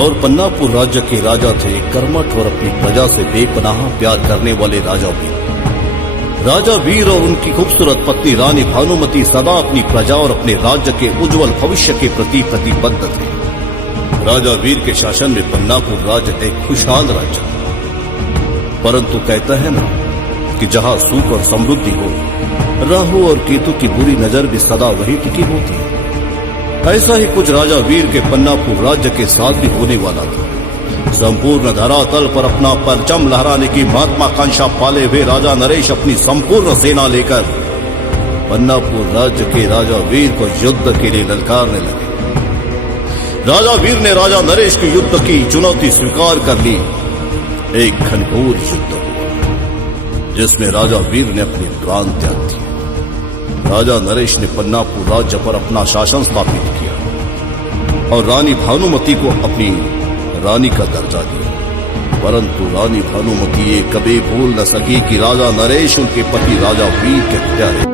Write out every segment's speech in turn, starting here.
और पन्नापुर राज्य के राजा थे कर्मठ और अपनी प्रजा से बेपनाह प्यार करने वाले राजा वीर। राजा वीर और उनकी खूबसूरत पत्नी रानी भानुमति सदा अपनी प्रजा और अपने राज्य के उज्जवल भविष्य के प्रति प्रतिबद्ध थे। राजा वीर के शासन में पन्नापुर राज्य एक खुशहाल राज्य था। परंतु कहते हैं ना कि जहां सुख और समृद्धि हो, राहु और केतु की बुरी नजर भी सदा वही टिकी होती है। ऐसा ही कुछ राजा वीर के पन्नापुर राज्य के साथ भी होने वाला था। संपूर्ण धरातल पर अपना परचम लहराने की महत्वाकांक्षा पाले हुए राजा नरेश अपनी संपूर्ण सेना लेकर पन्नापुर राज्य के राजा वीर को युद्ध के लिए ललकारने लगे। राजा वीर ने राजा नरेश की युद्ध की चुनौती स्वीकार कर ली। एक घनघोर युद्ध हुआ जिसमें राजा वीर ने अपने प्राण त्याग दिए। राजा नरेश ने पन्नापुर राज्य पर अपना शासन स्थापित किया और रानी भानुमति को अपनी रानी का दर्जा दिया। परंतु रानी भानुमति ये कभी भूल न सकी कि राजा नरेश उनके पति राजा वीर के प्यारे।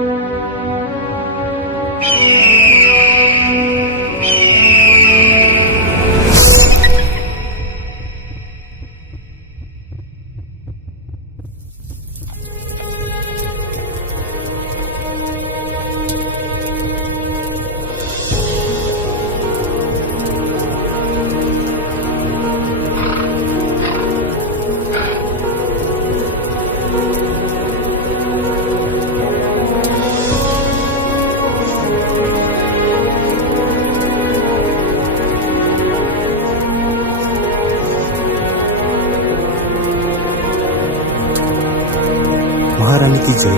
महारानी की जय।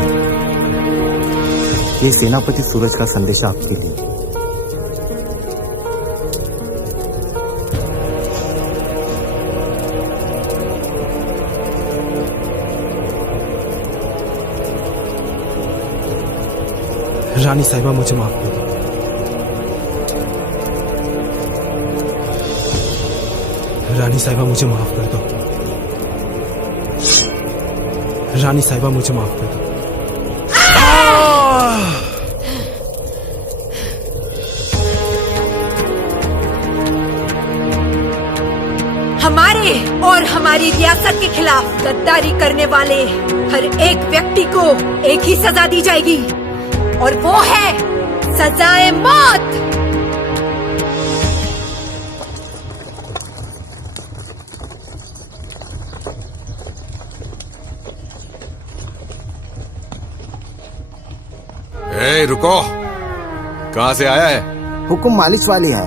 ये सेनापति सूरज का संदेश आपके लिए। रानी साहिबा मुझे माफ कर दो। रानी साहिबा मुझे माफ कर दो। रानी साहिबा मुझे माफ कर दो। हमारे और हमारी रियासत के खिलाफ गद्दारी करने वाले हर एक व्यक्ति को एक ही सजा दी जाएगी और वो है सजाए मौत। ए, रुको। कहां से आया है? हुकुम मालिश वाली है।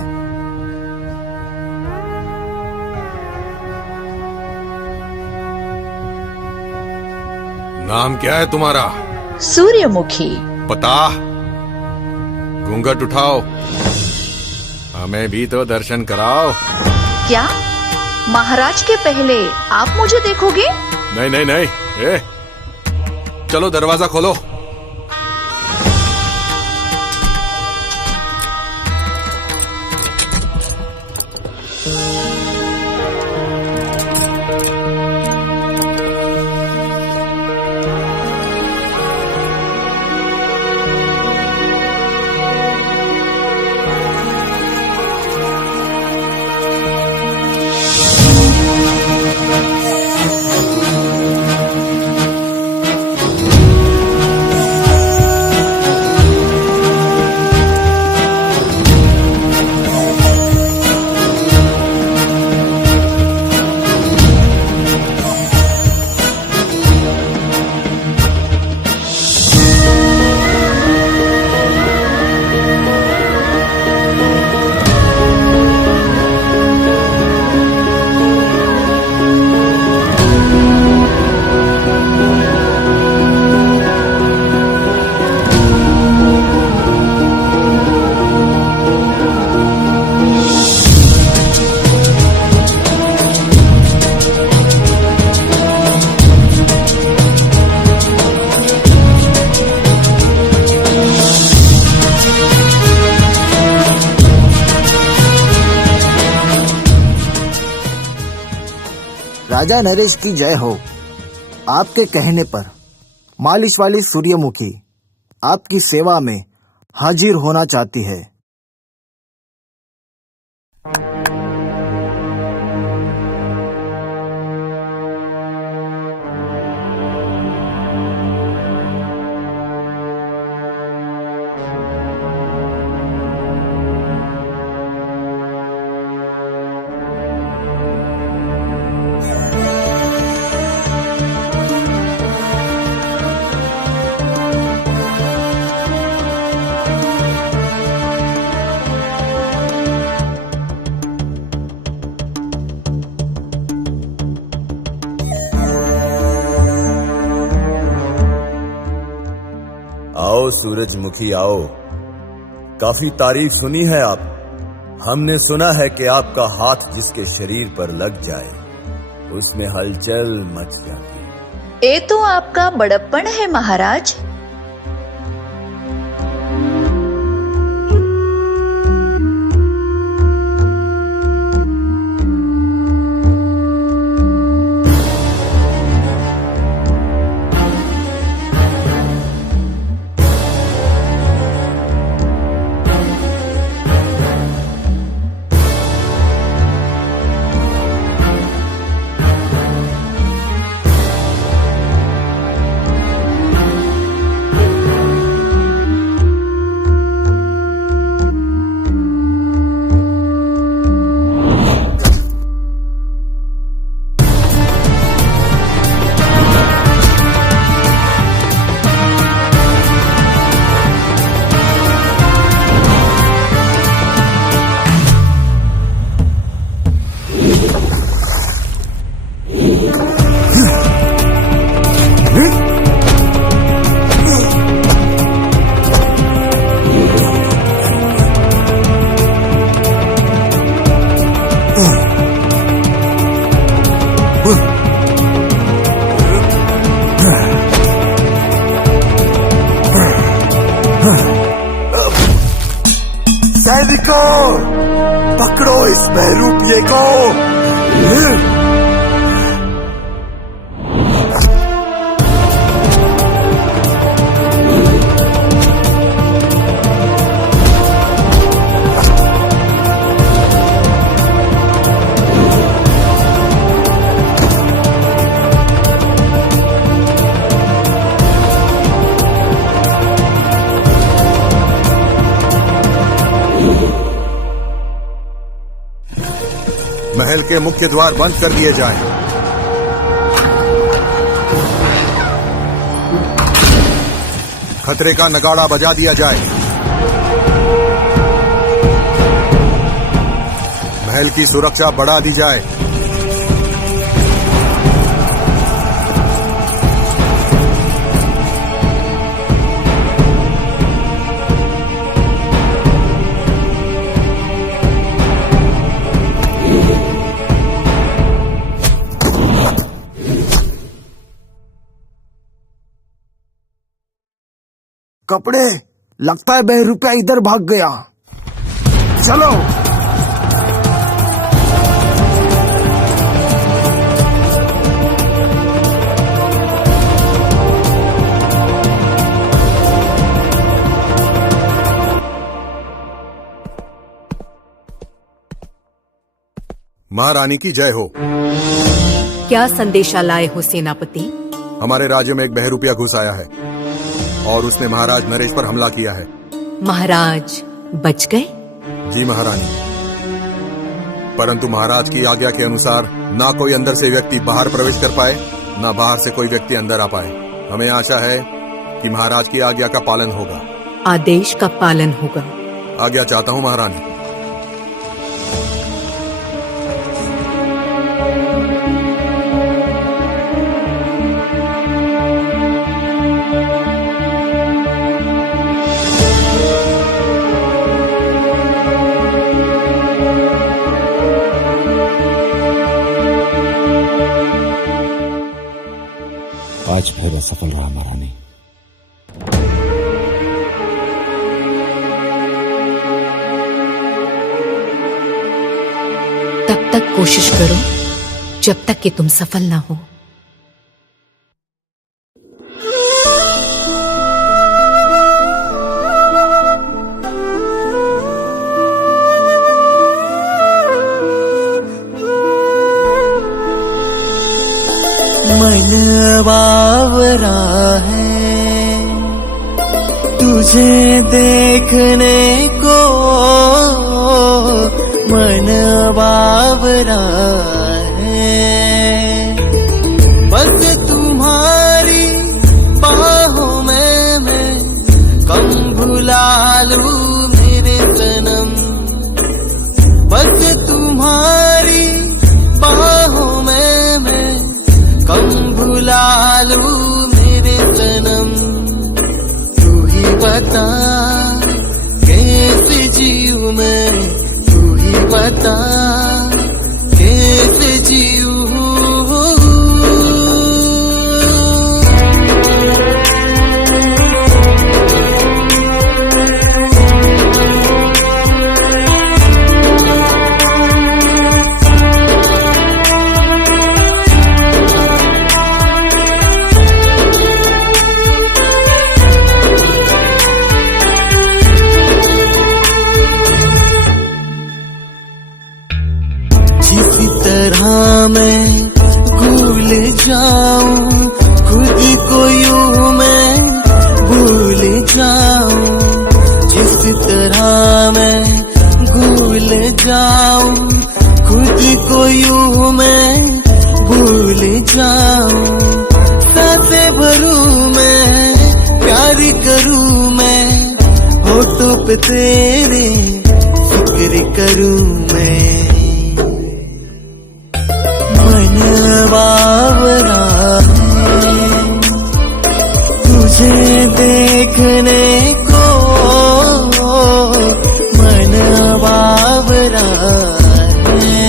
नाम क्या है तुम्हारा? सूर्यमुखी। पता? घूंघट उठाओ, हमें भी तो दर्शन कराओ। क्या महाराज के पहले आप मुझे देखोगे? नहीं नहीं नहीं। ए, चलो दरवाजा खोलो। राजा नरेश की जय हो। आपके कहने पर मालिश वाली सूर्यमुखी आपकी सेवा में हाजिर होना चाहती है। सूरजमुखी आओ। काफी तारीफ सुनी है आप। हमने सुना है कि आपका हाथ जिसके शरीर पर लग जाए उसमें हलचल मच जाती। ये तो आपका बड़प्पन है महाराज। सैनिकों, पकड़ो इस बहरूपिये को। महल के मुख्य द्वार बंद कर दिए जाएं। खतरे का नगाड़ा बजा दिया जाए। महल की सुरक्षा बढ़ा दी जाए। कपड़े, लगता है बहरूपिया इधर भाग गया। चलो। महारानी की जय हो। क्या संदेशा लाए हो सेनापति? हमारे राज्य में एक बहरूपिया घुस आया है और उसने महाराज नरेश पर हमला किया है। महाराज बच गए? जी महारानी, परंतु महाराज की आज्ञा के अनुसार ना कोई अंदर से व्यक्ति बाहर प्रवेश कर पाए, ना बाहर से कोई व्यक्ति अंदर आ पाए। हमें आशा है कि महाराज की आज्ञा का पालन होगा। आदेश का पालन होगा। आज्ञा चाहता हूँ महारानी। आज फिर असफल रहा महारानी। तब तक कोशिश करो जब तक कि तुम सफल ना हो। मन बावरा है तुझे देखने को, मन बावरा है। बस तुम्हारी बाहों में मैं कम भुला लूं मेरे सनम। बस तुम्हारी बाहों में मैं कम भुला लूं मेरे सनम। तू ही बता कैसे जीऊं मैं, तू ही बता कैसे जीऊं। जिस तरह मैं भूल जाऊं खुद को यूं मैं भूल जाऊं, जिस तरह मैं भूल जाऊं खुद को यूं मैं भूल जाऊं। सांसें भरूं मैं प्यार करूं मैं, होठों पे तेरे फिक्र करूं मैं। मन बावरा है तुझे देखने को, मन बावरा है।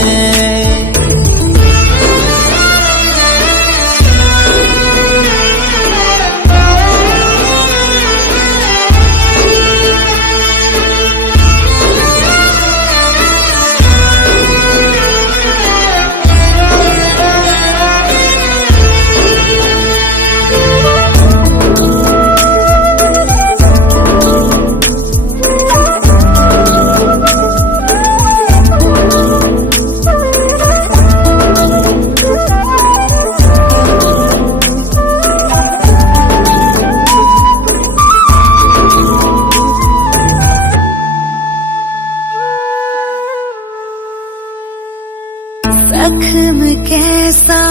जख्म कैसा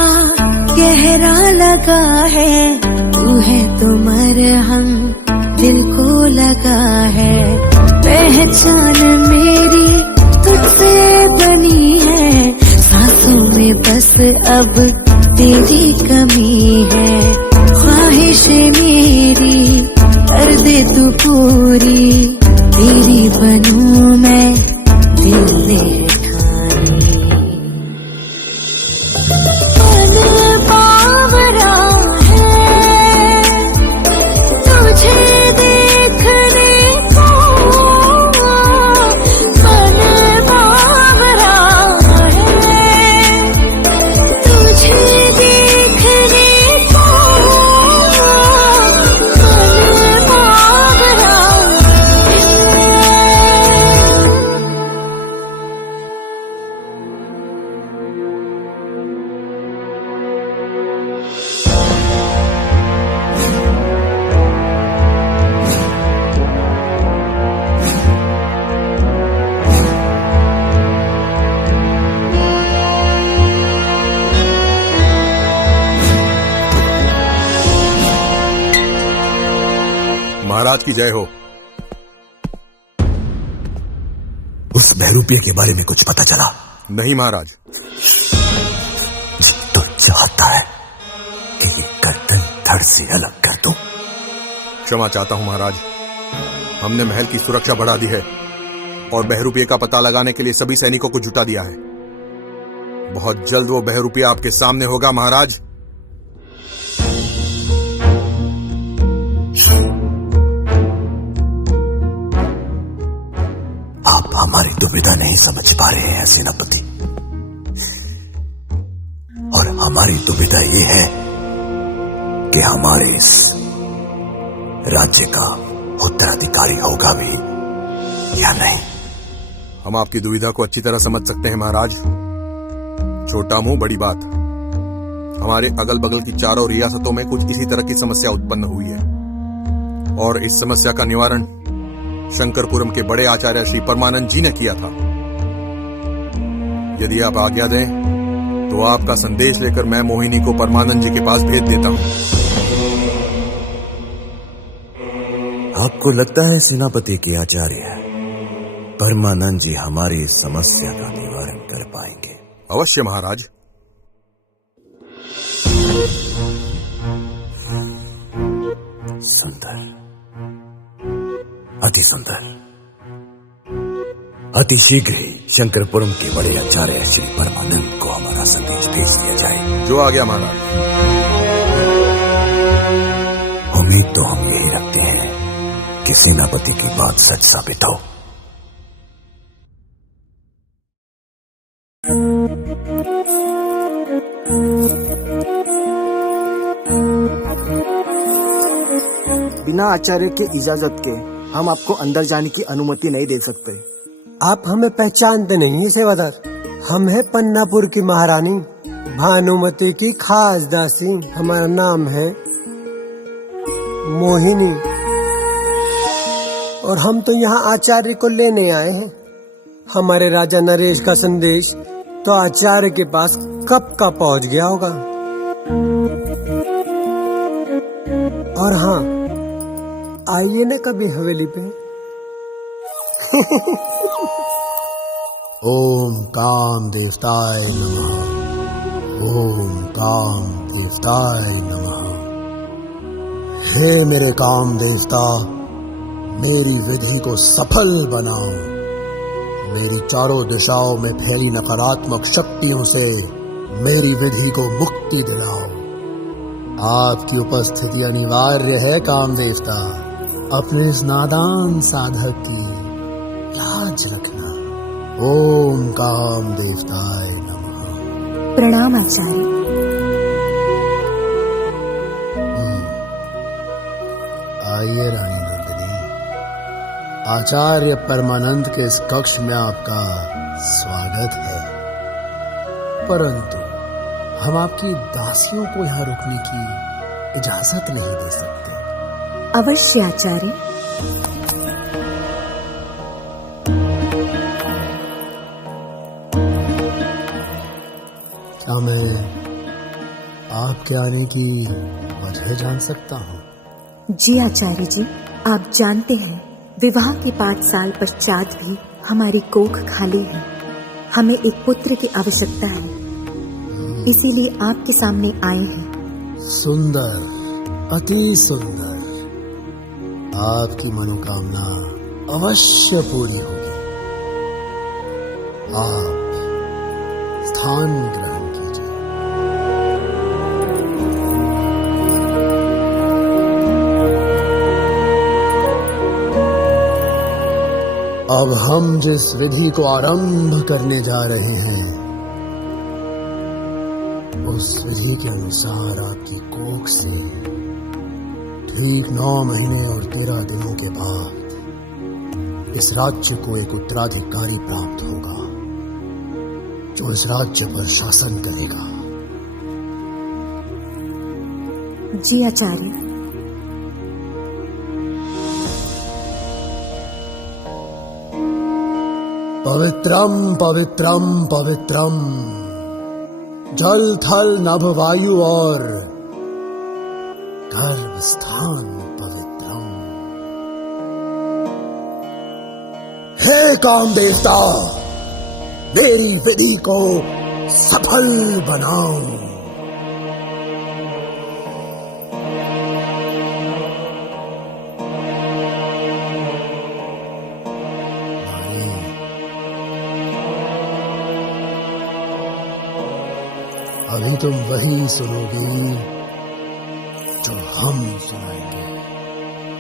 गहरा लगा है, तू है तो मरहम दिल को लगा है। पहचान मेरी तुझसे बनी है, सांसों में बस अब तेरी कमी है। ख्वाहिश मेरी कर दे तू पूरी, तेरी बनूं मैं दिल ले महाराज की जय हो। उस बहरूपिये के बारे में कुछ पता चला? नहीं महाराज। तो चाहता है कि गर्दन धड़ से अलग कर दूं। क्षमा चाहता हूं महाराज, हमने महल की सुरक्षा बढ़ा दी है और बहरूपिये का पता लगाने के लिए सभी सैनिकों को जुटा दिया है। बहुत जल्द वो बहरूपिया आपके सामने होगा महाराज। आप हमारी दुविधा नहीं समझ पा रहे हैं सेनापति, और हमारी दुविधा ये है कि हमारे इस राज्य का उत्तराधिकारी होगा भी या नहीं। हम आपकी दुविधा को अच्छी तरह समझ सकते हैं महाराज। छोटा मुंह बड़ी बात। हमारे अगल बगल की चारों रियासतों में कुछ इसी तरह की समस्या उत्पन्न हुई है और इस समस्या का निवारण शंकरपुरम के बड़े आचार्य श्री परमानंद जी ने किया था। यदि आप आज्ञा दें तो आपका संदेश लेकर मैं मोहिनी को परमानंद जी के पास भेज देता हूं। आपको लगता है सेनापति के आचार्य परमानंद जी हमारी समस्या का निवारण कर पाएंगे? अवश्य महाराज। सुंदर, अति सुंदर। अति शीघ्र ही शंकरपुरम के बड़े आचार्य श्री परमानंद को हमारा संदेश भेज दिया जाए। जो आ गया महाराज। उम्मीद तो हम यही रखते हैं कि सेनापति की बात सच साबित हो। बिना आचार्य के इजाजत के हम आपको अंदर जाने की अनुमति नहीं दे सकते। आप हमें पहचानते नहीं सेवादार। हम है पन्नापुर की महारानी भानुमति की खास दासी। हमारा नाम है मोहिनी और हम तो यहाँ आचार्य को लेने आए हैं। हमारे राजा नरेश का संदेश तो आचार्य के पास कब का पहुँच गया होगा। और हाँ, आइए न कभी हवेली पे। ओम काम देवताय नमः। ओम काम देवताय नमः। हे मेरे काम देवता, मेरी विधि को सफल बनाओ। मेरी चारों दिशाओं में फैली नकारात्मक शक्तियों से मेरी विधि को मुक्ति दिलाओ। आपकी उपस्थिति अनिवार्य है काम देवता। अपने इस नादान साधक की लाज रखना। ओम काम देवताय नमः। प्रणाम आचार्य। आइए रानी नंदिनी। आचार्य परमानंद के इस कक्ष में आपका स्वागत है, परंतु हम आपकी दासियों को यहाँ रुकने की इजाजत नहीं दे सकते। अवश्य आचार्य। क्या मैं आपके आने की वजह जान सकता हूँ? जी आचार्य जी, आप जानते हैं विवाह के 5 साल पश्चात भी हमारी कोख खाली है। हमें एक पुत्र की आवश्यकता है, इसीलिए आपके सामने आए हैं। सुंदर, अति सुंदर। आपकी मनोकामना अवश्य पूरी होगी। आप स्थान ग्रहण कीजिए। अब हम जिस विधि को आरंभ करने जा रहे हैं, उस विधि के अनुसार आपकी कोख से ठीक 9 महीने और 13 दिनों के बाद इस राज्य को एक उत्तराधिकारी प्राप्त होगा, जो इस राज्य पर शासन करेगा। जी आचार्य। पवित्रम पवित्रम पवित्रम, जल थल नभ वायु और गर्भ स्थान पवित्रम। हे काम देवता, मेरी विधि को सफल बनाओ। अभी तुम वही सुनोगी जो हम सुनाएंगे,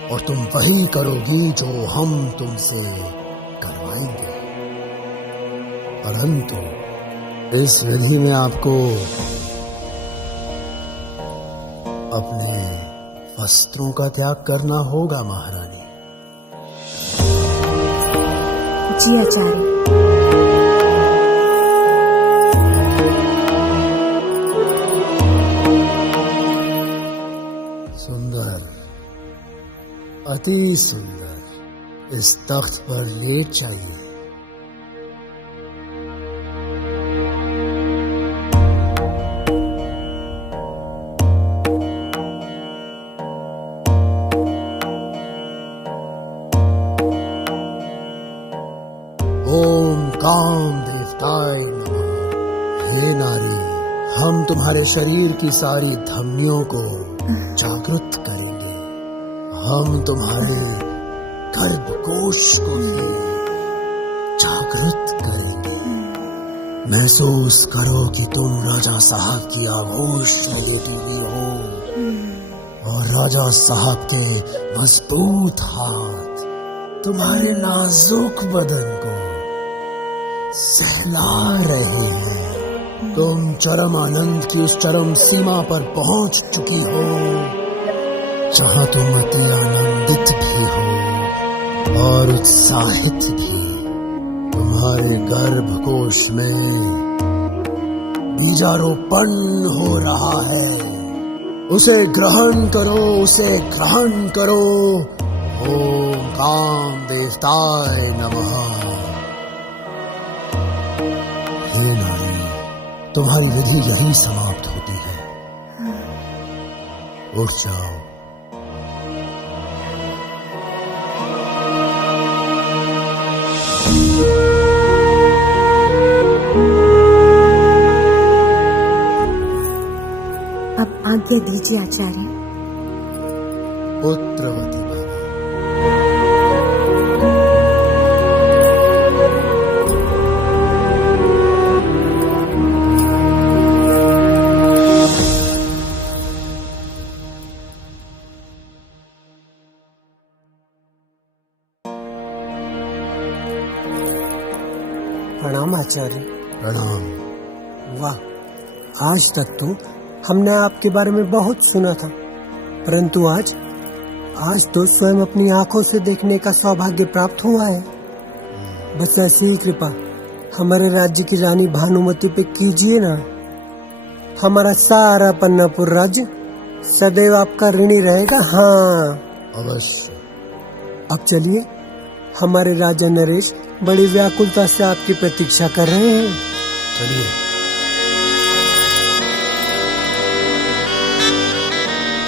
और तुम वही करोगी जो हम तुमसे करवाएंगे। परंतु इस विधि में आपको अपने वस्त्रों का त्याग करना होगा महारानी। जी आचार्य। अति सुंदर, इस तख्त पर लेट जाइए। ओम काम देवताय नमः। हे नारी, हम तुम्हारे शरीर की सारी धमनियों को जागृत करेंगे। हम तुम्हारे गर्भकोश को भी जागृत करेंगे। महसूस करो कि तुम राजा साहब की आगोश में लेटी हुई हो और राजा साहब के मजबूत हाथ तुम्हारे नाजुक बदन को सहला रहे हैं। तुम चरम आनंद की उस चरम सीमा पर पहुंच चुकी हो जहां तुम अति आनंदित भी हो और उत्साहित भी। तुम्हारे गर्भकोश में बीजारोपण हो रहा है। उसे ग्रहण करो, उसे ग्रहण करो। ओम काम देवताय नमः। हे नारी, तुम्हारी विधि यही समाप्त होती है। उठ जाओ। अब आज्ञा दीजिए आचार्य। पुत्रवती प्रणाम आचार्य। प्रणाम। वाह, आज तक तो हमने आपके बारे में बहुत सुना था, परंतु आज तो स्वयं अपनी आंखों से देखने का सौभाग्य प्राप्त हुआ है। बस ऐसी ही कृपा हमारे राज्य की रानी भानुमति पे कीजिए ना। हमारा सारा पन्नापुर राज्य सदैव आपका ऋणी रहेगा। हाँ अवश्य। अब चलिए, हमारे राजा नरेश बड़ी व्याकुलता से आपकी प्रतीक्षा कर रहे हैं। चलिए।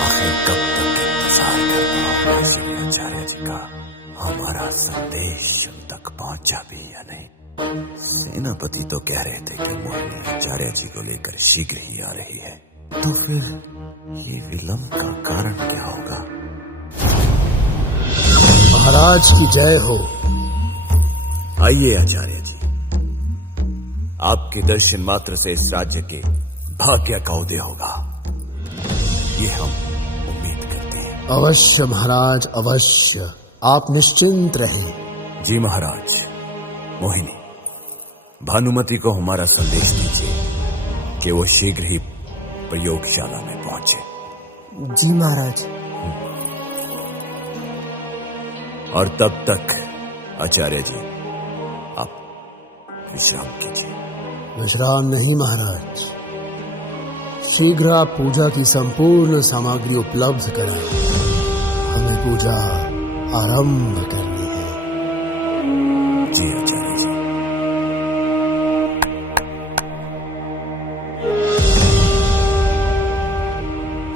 आखिर कब तक इंतजार कर पाओगे श्री आचार्य जी का? हमारा संदेश उन तक पहुंचा भी या नहीं? सेनापति तो कह रहे थे कि मोहिनी आचार्य जी को लेकर शीघ्र ही आ रही है, तो फिर ये विलंब का कारण क्या होगा? महाराज की जय हो। आइए आचार्य जी, आपके दर्शन मात्र से इस राज्य के भाग्य का उदय होगा, ये हम उम्मीद करते हैं। अवश्य महाराज, अवश्य। आप निश्चिंत रहें। जी महाराज। मोहिनी, भानुमति को हमारा संदेश दीजिए कि वो शीघ्र ही प्रयोगशाला में पहुंचे। जी महाराज। और तब तक आचार्य जी आप विश्राम कीजिए। विश्राम नहीं महाराज, शीघ्र आप पूजा की संपूर्ण सामग्री उपलब्ध कराएं। हमें पूजा आरंभ करनी है। जी आचार्य जी।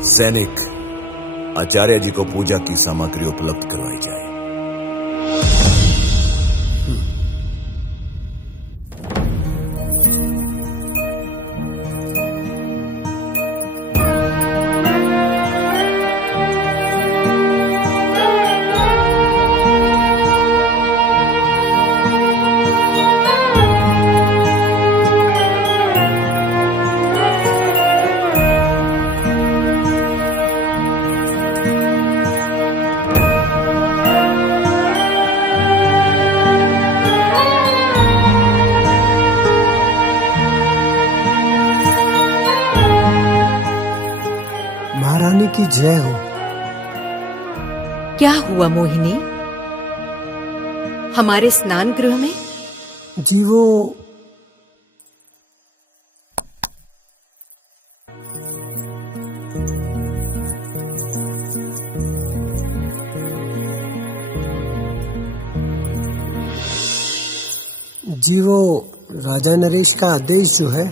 सैनिक, आचार्य जी को पूजा की सामग्री उपलब्ध करवाई जाए। महारानी की जय हो। क्या हुआ मोहिनी? हमारे स्नान गृह में? जी वो राजा नरेश का आदेश जो है।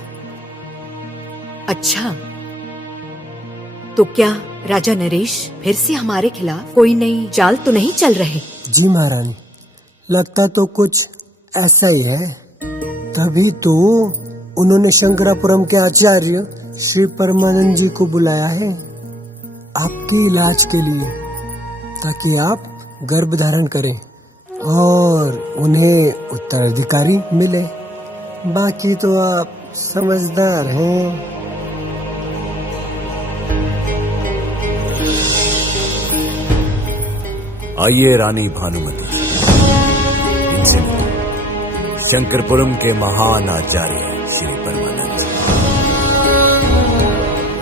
अच्छा, तो क्या राजा नरेश फिर से हमारे खिलाफ कोई नई चाल तो नहीं चल रहे? जी महारानी, लगता तो कुछ ऐसा ही है। तभी तो उन्होंने शंकरापुरम के आचार्य श्री परमानंद जी को बुलाया है आपके इलाज के लिए, ताकि आप गर्भ धारण करें। और उन्हें उत्तराधिकारी मिले। बाकी तो आप समझदार हैं। आइए रानी भानुमति, इनसे शंकरपुरम के महान आचार्य श्री परमानंद।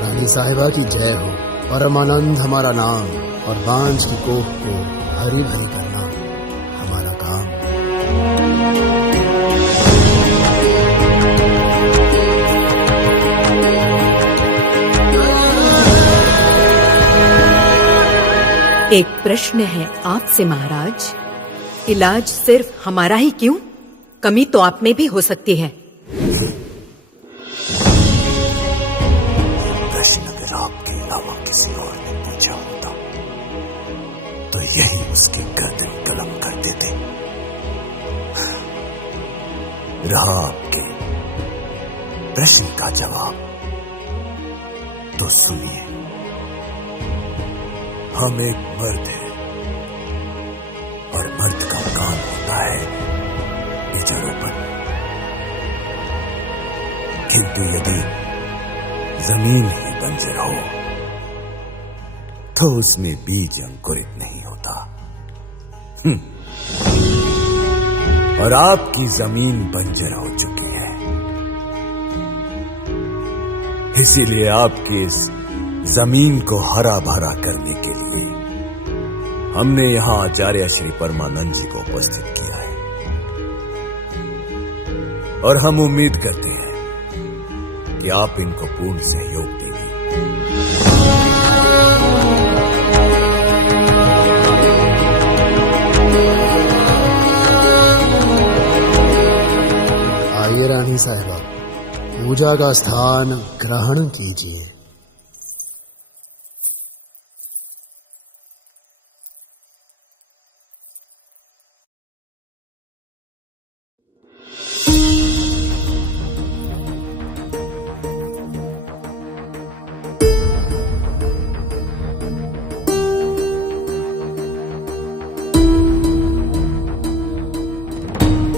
रानी साहिबा की जय हो। परमानंद हमारा नाम और बांझ की कोख को हरी भरी करना हमारा काम। एक प्रश्न है आपसे महाराज, इलाज सिर्फ हमारा ही क्यों? कमी तो आप में भी हो सकती है। प्रश्न अगर आपके अलावा किसी और ने पूछा होता तो यही उसकी गर्दन कलम कर देते। रहा आपके प्रश्न का जवाब तो सुनिए। हम एक मर्द हैं और मर्द का काम होता है बीजारोपण। किंतु यदि जमीन ही बंजर हो तो उसमें बीज अंकुरित नहीं होता। और आपकी जमीन बंजर हो चुकी है, इसीलिए आपकी इस जमीन को हरा भरा करने के लिए हमने यहां आचार्य श्री परमानंद जी को उपस्थित किया है। और हम उम्मीद करते हैं कि आप इनको पूर्ण सहयोग देंगे। आइए रानी साहिबा, पूजा का स्थान ग्रहण कीजिए।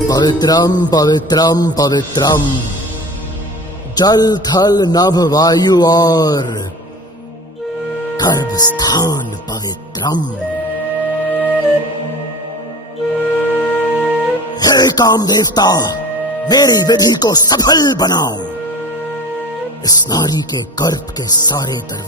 पवित्रम पवित्रम पवित्रम, जल थल नभ वायु और गर्भ स्थान पवित्रम। हे काम देवता, मेरी विधि को सफल बनाओ। इस नारी के गर्भ के सारे दरवाजे